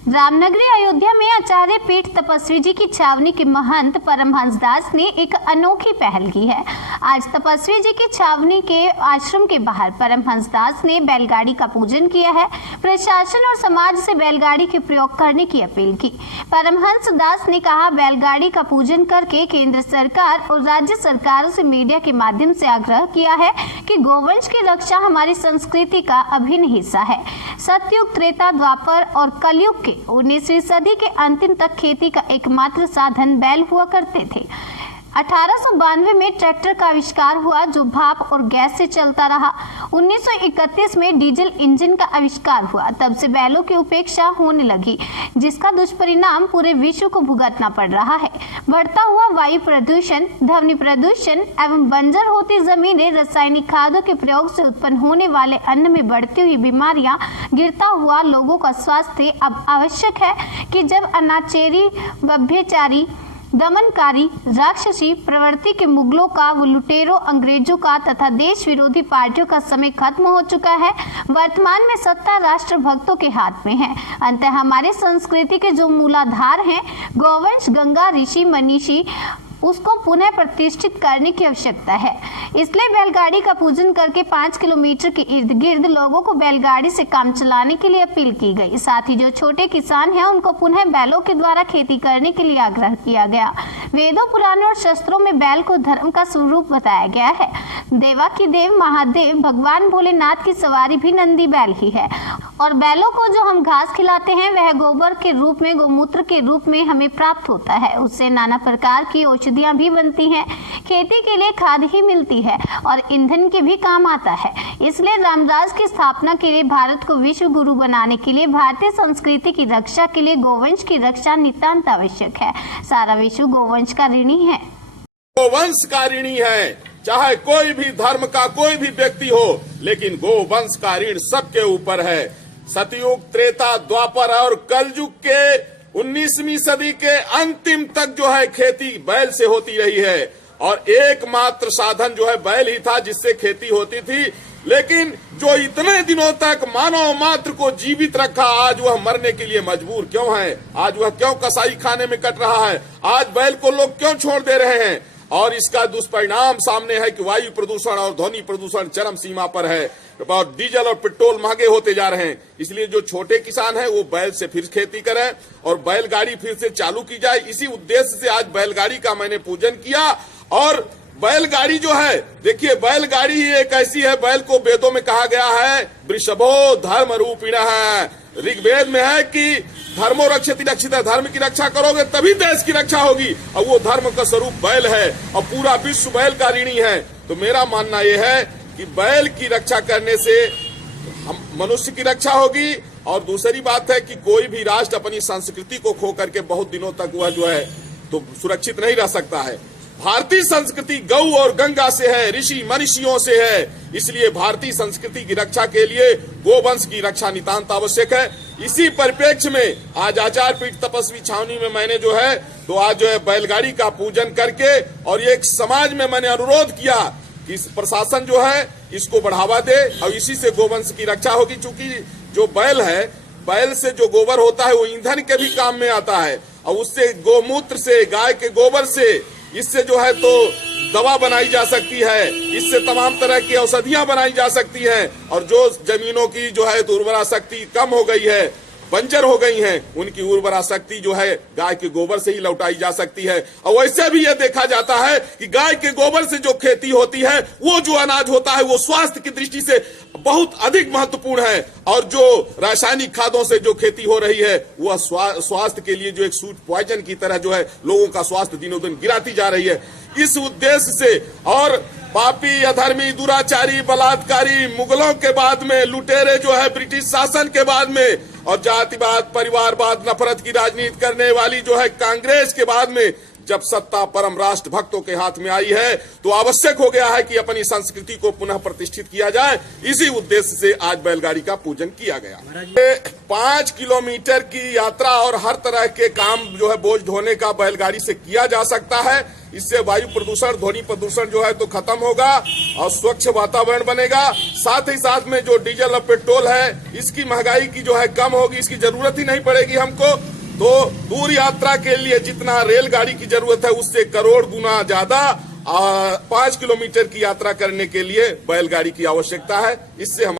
रामनगरी अयोध्या में आचार्य पीठ तपस्वी जी की छावनी के महंत परमहंस दास ने एक अनोखी पहल की है। आज तपस्वी जी की छावनी के आश्रम के बाहर परमहंस दास ने बैलगाड़ी का पूजन किया है। प्रशासन और समाज से बैलगाड़ी के प्रयोग करने की अपील की। परमहंस दास ने कहा, बैलगाड़ी का पूजन करके केंद्र सरकार और राज्य सरकारों से मीडिया के माध्यम से आग्रह किया है कि गोवंश की रक्षा हमारी संस्कृति का अभिन्न हिस्सा है। सतयुग, त्रेता, द्वापर और कलयुग के 19वीं सदी के अंतिम तक खेती का एकमात्र साधन बैल हुआ करते थे। 1892 में ट्रैक्टर का आविष्कार हुआ जो भाप और गैस से चलता रहा। 1931 में डीजल इंजन का आविष्कार हुआ। तब से बैलों की उपेक्षा होने लगी, जिसका दुष्परिणाम पूरे विश्व को भुगतना पड़ रहा है। बढ़ता हुआ वायु प्रदूषण, ध्वनि प्रदूषण एवं बंजर होती जमीनें, रासायनिक खादों के प्रयोग से उत्पन्न होने वाले अन्न में बढ़ती हुई बीमारियां, गिरता हुआ लोगों का स्वास्थ्य। अब आवश्यक है कि जब अनाचारी, व्यभिचारी, दमनकारी, राक्षसी प्रवृत्ति के मुगलों का, वो लुटेरों, अंग्रेजों का तथा देश विरोधी पार्टियों का समय खत्म हो चुका है। वर्तमान में सत्ता राष्ट्र भक्तों के हाथ में है। अंततः हमारे संस्कृति के जो मूलाधार हैं, गोवंश, गंगा, ऋषि, मनीषी, उसको पुनः प्रतिष्ठित करने की आवश्यकता है। इसलिए बैलगाड़ी का पूजन करके 5 किलोमीटर के इर्द गिर्द लोगों को बैलगाड़ी से काम चलाने के लिए अपील की गई। साथ ही जो छोटे किसान हैं उनको पुनः बैलों के द्वारा खेती करने के लिए आग्रह किया गया। वेदों, पुराणों और शस्त्रों में बैल को धर्म का स्वरूप बताया गया है। देवा की देव महादेव भगवान भोलेनाथ की सवारी भी नंदी बैल ही है और बैलों को जो हम घास खिलाते हैं वह गोबर के रूप में, गोमूत्र के रूप में हमें प्राप्त होता है। उससे नाना प्रकार की औषधियां भी बनती हैं। खेती के लिए खाद ही मिलती है और ईंधन के भी काम आता है। इसलिए रामराज की स्थापना के लिए, भारत को विश्व गुरु बनाने के लिए, भारतीय संस्कृति की रक्षा के लिए गोवंश की रक्षा नितांत आवश्यक है। सारा विश्व गोवंश का ऋणी है। गोवंश का ऋणी है, चाहे कोई भी धर्म का कोई भी व्यक्ति हो, लेकिन गोवंश का ऋण सबके ऊपर है। सतयुग, त्रेता, द्वापर और कलयुग के 19वीं सदी के अंतिम तक जो है खेती बैल से होती रही है और एकमात्र साधन जो है बैल ही था जिससे खेती होती थी। लेकिन जो इतने दिनों तक मानव मात्र को जीवित रखा, आज वह मरने के लिए मजबूर क्यों है? आज वह क्यों कसाई खाने में कट रहा है? आज बैल को लोग क्यों छोड़ दे रहे हैं? और इसका दुष्परिणाम सामने है कि वायु प्रदूषण और ध्वनि प्रदूषण चरम सीमा पर है और डीजल और पेट्रोल महंगे होते जा रहे हैं। इसलिए जो छोटे किसान हैं वो बैल से फिर खेती करें और बैलगाड़ी फिर से चालू की जाए। इसी उद्देश्य से आज बैलगाड़ी का मैंने पूजन किया। और बैलगाड़ी जो है, देखिए बैलगाड़ी ही एक ऐसी है, बैल को वेदों में कहा गया है वृषभो धर्म रूपिणः। ऋग्वेद में है कि धर्मो रक्षति रक्षित, धर्म की रक्षा करोगे तभी देश की रक्षा होगी। और वो धर्म का स्वरूप बैल है और पूरा विश्व बैल का ऋणी है। तो मेरा मानना यह है कि बैल की रक्षा करने से हम मनुष्य की रक्षा होगी। और दूसरी बात है कि कोई भी राष्ट्र अपनी संस्कृति को खो करके बहुत दिनों तक वह जो है तो सुरक्षित नहीं रह सकता है। भारतीय संस्कृति गौ और गंगा से है, ऋषि मनीषियों से है। इसलिए भारतीय संस्कृति की रक्षा के लिए गोवंश की रक्षा नितांत आवश्यक है। इसी परिप्रेक्ष्य में आज आचार्य पीठ तपस्वी छावनी में मैंने जो है तो आज जो है बैलगाड़ी का पूजन करके और एक समाज में मैंने अनुरोध किया कि प्रशासन जो है इसको बढ़ावा दे और इसी से गोवंश की रक्षा होगी। चूंकि जो बैल है, बैल से जो गोबर होता है वो ईंधन के भी काम में आता है और उससे गोमूत्र से, गाय के गोबर से, इससे जो है तो दवा बनाई जा सकती है, इससे तमाम तरह की औषधियां बनाई जा सकती हैं। और जो जमीनों की जो है तो उर्वरा शक्ति कम हो गई है, बंजर हो गई हैं, उनकी उर्वरा शक्ति जो है गाय के गोबर से ही लौटाई जा सकती है। और वैसे भी यह देखा जाता है कि गाय के गोबर से जो खेती होती है, वो जो अनाज होता है वो स्वास्थ्य की दृष्टि से बहुत अधिक महत्वपूर्ण है। और जो रासायनिक खादों से जो खेती हो रही है वह स्वास्थ्य के लिए जो एक फूड पॉइजन की तरह जो है लोगों का स्वास्थ्य दिनों दिन गिराती जा रही है। इस उद्देश्य से और पापी, अधर्मी, दुराचारी, बलात्कारी मुगलों के बाद में, लुटेरे जो है ब्रिटिश शासन के बाद में, और जातिवाद, परिवारवाद, नफरत की राजनीति करने वाली जो है कांग्रेस के बाद में, जब सत्ता परम राष्ट्र भक्तों के हाथ में आई है तो आवश्यक हो गया है कि अपनी संस्कृति को पुनः प्रतिष्ठित किया जाए। इसी उद्देश्य से आज बैलगाड़ी का पूजन किया गया। 5 किलोमीटर की यात्रा और हर तरह के काम जो है बोझ ढोने का बैलगाड़ी से किया जा सकता है। इससे वायु प्रदूषण, ध्वनि प्रदूषण जो है तो खत्म होगा और स्वच्छ वातावरण बनेगा। साथ ही साथ में जो डीजल और पेट्रोल है इसकी महंगाई की जो है कम होगी, इसकी जरूरत ही नहीं पड़ेगी हमको। तो दूर यात्रा के लिए जितना रेलगाड़ी की जरूरत है उससे करोड़ गुना ज्यादा 5 किलोमीटर की यात्रा करने के लिए बैलगाड़ी की आवश्यकता है। इससे हम